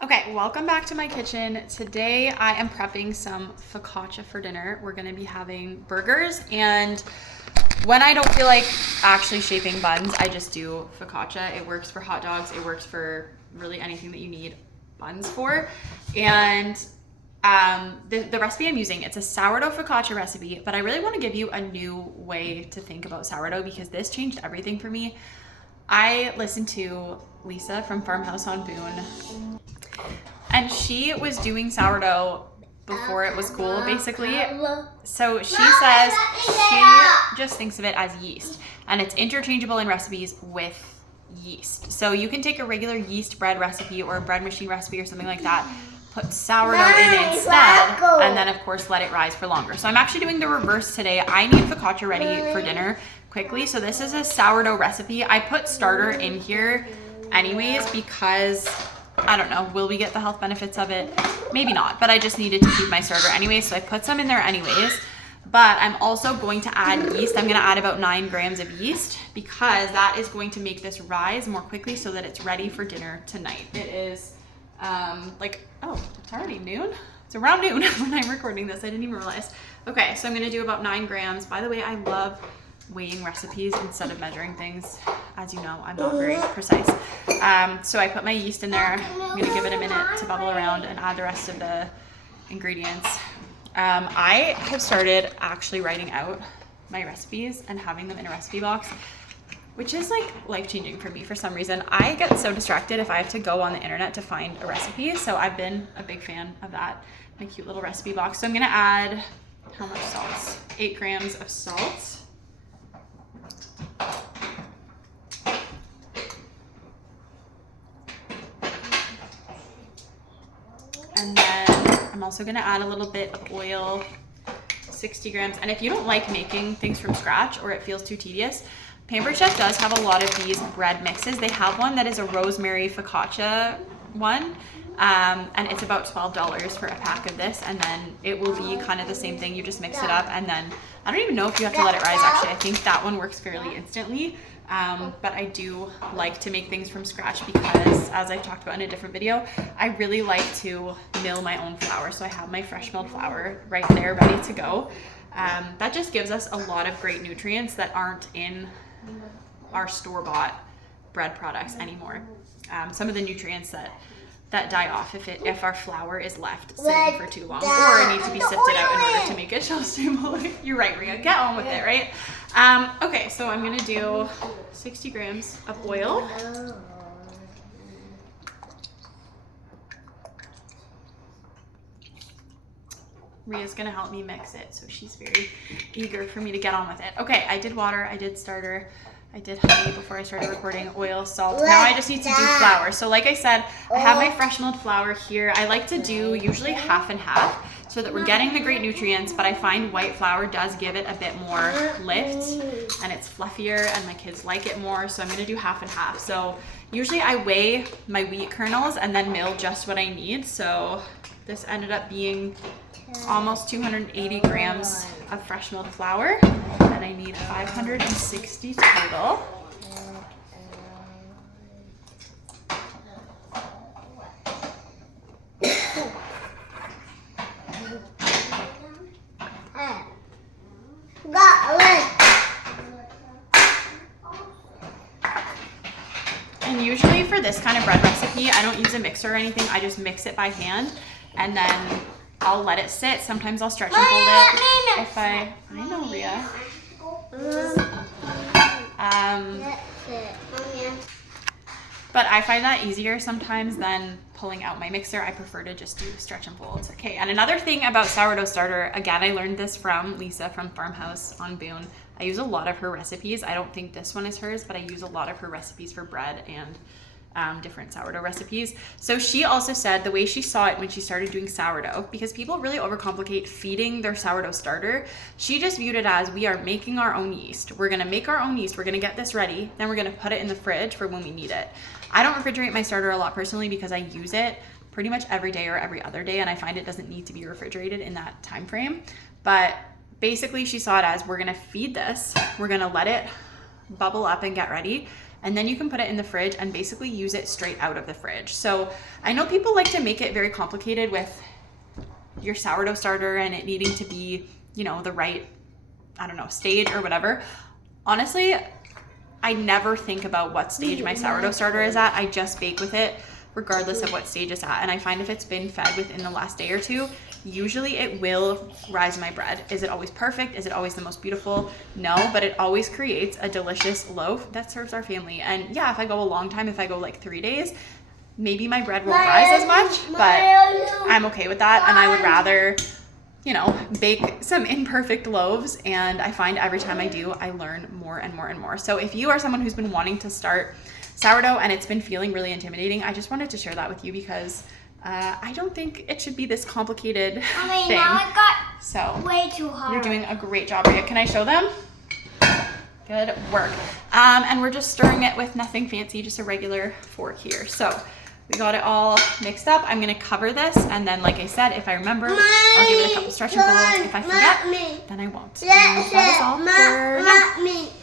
Okay, welcome back to my kitchen. Today I am prepping some focaccia for dinner. We're gonna be having burgers, and when I don't feel like actually shaping buns, I just do focaccia. It works for hot dogs, it works for really anything that you need buns for. And the recipe I'm using, it's a sourdough focaccia recipe, but I really wanna give you a new way to think about sourdough because this changed everything for me. I listened to Lisa from Farmhouse on Boone, and she was doing sourdough before it was cool, basically. So she says she just thinks of it as yeast, and it's interchangeable in recipes with yeast. So you can take a regular yeast bread recipe or a bread machine recipe or something like that, put sourdough in it instead, and then of course let it rise for longer. So I'm actually doing the reverse today. I need focaccia ready for dinner quickly. So this is a sourdough recipe. I put starter in here anyways because I don't know, will we get the health benefits of it? Maybe not, but I just needed to feed my starter anyways, so I put some in there anyways. But I'm also going to add yeast. I'm gonna add about 9 grams of yeast because that is going to make this rise more quickly so that it's ready for dinner tonight. It is it's already noon? It's around noon when I'm recording this. I didn't even realize. Okay, so I'm gonna do about 9 grams. By the way, I love weighing recipes instead of measuring things. As you know, I'm not very precise. So I put my yeast in there. I'm gonna give it a minute to bubble around and add the rest of the ingredients. I have started actually writing out my recipes and having them in a recipe box, which is like life-changing for me for some reason. I get so distracted if I have to go on the internet to find a recipe, so I've been a big fan of that, my cute little recipe box. So I'm gonna add, how much salt? 8 grams of salt. And then I'm also gonna add a little bit of oil, 60 grams. And if you don't like making things from scratch or it feels too tedious, Pampered Chef does have a lot of these bread mixes. They have one that is a rosemary focaccia one, and it's about $12 for a pack of this, and then it will be kind of the same thing. You just mix it up, and then I don't even know if you have to let it rise, actually. I think that one works fairly instantly. But I do like to make things from scratch because, as I've talked about in a different video, I really like to mill my own flour. So I have my fresh milled flour right there ready to go. That just gives us a lot of great nutrients that aren't in our store-bought bread products anymore. Some of the nutrients that die off if our flour is left sitting for too long, or it needs to be sifted out in order to make it shelf stable. You're right, Rhea, get on with it, right? Okay, so I'm gonna do 60 grams of oil. Rhea's gonna help me mix it, so she's very eager for me to get on with it. Okay, I did water, I did starter, I did honey before I started recording, oil, salt. Now I just need to do flour. So like I said, I have my fresh milled flour here. I like to do usually half and half so that we're getting the great nutrients, but I find white flour does give it a bit more lift and it's fluffier and my kids like it more. So I'm gonna do half and half. So usually I weigh my wheat kernels and then mill just what I need. So this ended up being almost 280 grams of fresh milled flour, and I need 560 total. And usually for this kind of bread recipe, I don't use a mixer or anything. I just mix it by hand, and then I'll let it sit. Sometimes I'll stretch and fold it if I know, Rhea. But I find that easier sometimes than pulling out my mixer. I prefer to just do stretch and fold. Okay, and another thing about sourdough starter, again, I learned this from Lisa from Farmhouse on Boone. I use a lot of her recipes. I don't think this one is hers, but I use a lot of her recipes for bread and different sourdough recipes. So she also said the way she saw it when she started doing sourdough, because people really overcomplicate feeding their sourdough starter, she just viewed it as, we are making our own yeast. We're gonna make our own yeast. We're gonna get this ready. Then we're gonna put it in the fridge for when we need it. I don't refrigerate my starter a lot personally because I use it pretty much every day or every other day, and I find it doesn't need to be refrigerated in that time frame. But basically she saw it as, we're gonna feed this, we're gonna let it bubble up and get ready, and then you can put it in the fridge and basically use it straight out of the fridge. So I know people like to make it very complicated with your sourdough starter and it needing to be, you know, the right, I don't know, stage or whatever. Honestly, I never think about what stage my sourdough starter is at. I just bake with it regardless of what stage it's at. And I find if it's been fed within the last day or two, usually it will rise my bread. Is it always perfect? Is it always the most beautiful? No, but it always creates a delicious loaf that serves our family. And yeah, if I go a long time, if I go like 3 days, maybe my bread won't rise as much, but I'm okay with that. And I would rather, you know, bake some imperfect loaves. And I find every time I do, I learn more and more and more. So if you are someone who's been wanting to start sourdough and it's been feeling really intimidating, I just wanted to share that with you because I don't think it should be this complicated thing. Now it got so way too hard. You're doing a great job, Ria. Can I show them? Good work. And we're just stirring it with nothing fancy, just a regular fork here. So we got it all mixed up. I'm gonna cover this, and then like I said, if I remember, I'll give it a couple stretch and folds. If I forget, then I won't. That is all for